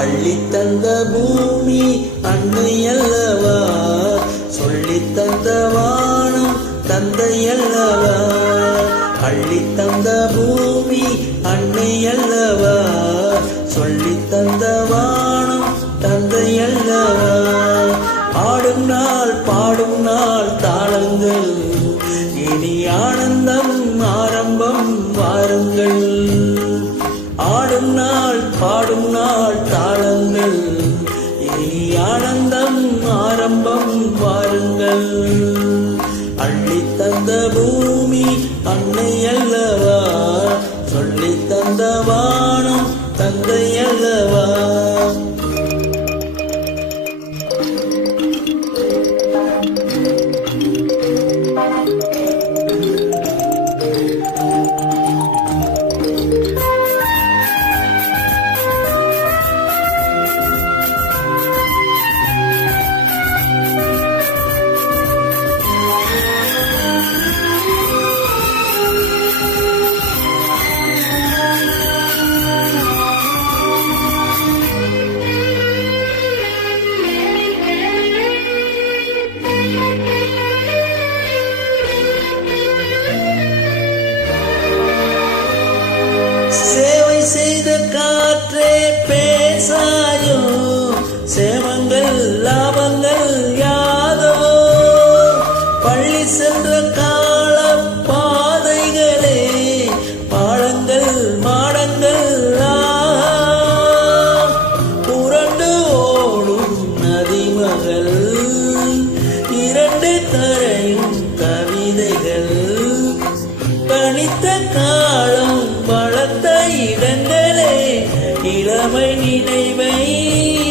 அள்ளித்தந்த பூமி அன்னையல்லவா, சொல்லித்தந்த வானம் தந்தையல்லவா. அள்ளித்தந்த பூமி அன்னையல்லவா, சொல்லித்தந்த வானம் தந்தையல்லவா. ஆடும் நாள் பாடும் நாள் தாளங்கள், இனி ஆனந்தம் ஆரம்பம் வாருங்கள். ஆடும் நாள் பாடும் நாள் தாளங்கள், இனி ஆனந்தம் ஆரம்பம் வாருங்கள். அள்ளித்தந்த பூமி அன்னையல்லவா, சொல்லித்தந்த வானம் தந்தையல்லவா. சேவை செய்த காற்றே பேசாயோ, சேவங்கள் லாபங்கள் யாதோ. பள்ளி சென்ற கால பாதைகளே, பாடங்கள் மாடங்கள் புரண்டு ஓடும் நதிமகள், இரண்டு கரையும் கவிதைகள். பணித்த காலம் வளர்த்த இடங்களே, இளமை நினைவை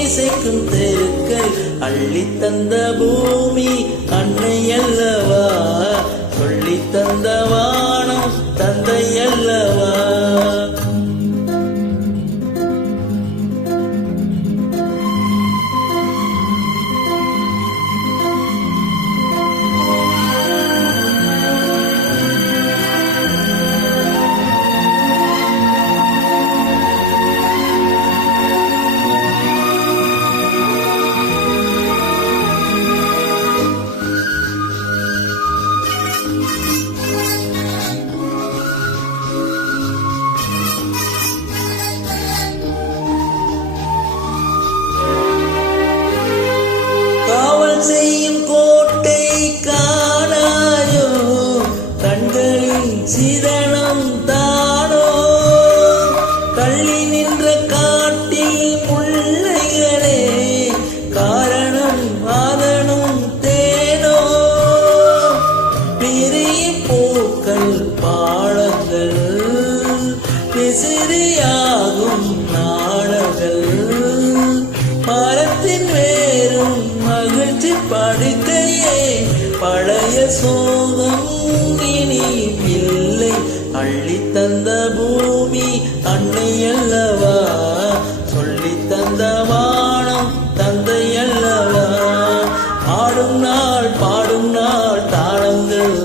இசைக்கும் தெருக்கள். அள்ளித்தந்த பூமி அன்னையல்லவா, சொல்லித்தந்த வானம் தந்தையல்லவா. செய்யும் கோட்டை காணாயோ, கண்களின் சிதனம் தானோ. தள்ளி நின்ற காட்டில் முள்ளைகளே, காரணம் ஆதனும் தேனோ. பிரிய பூக்கள் பாடங்கள், விசிறியாகும் நாடங்கள். மரத்தின் வேறும் மகிழ்ச்சி படுக்கையே, பழைய சோகம் இனி இல்லை. அள்ளித்தந்த பூமி அன்னையல்லவா, சொல்லித்தந்த வானம் தந்தையல்லவா. ஆடும் நாள் பாடும் நாள் தாளங்கள்,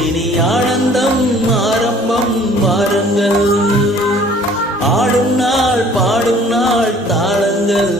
இனி ஆனந்தம் ஆரம்பம் வாருங்கள். ஆடும் நாள் பாடும் நாள் தாளங்கள்,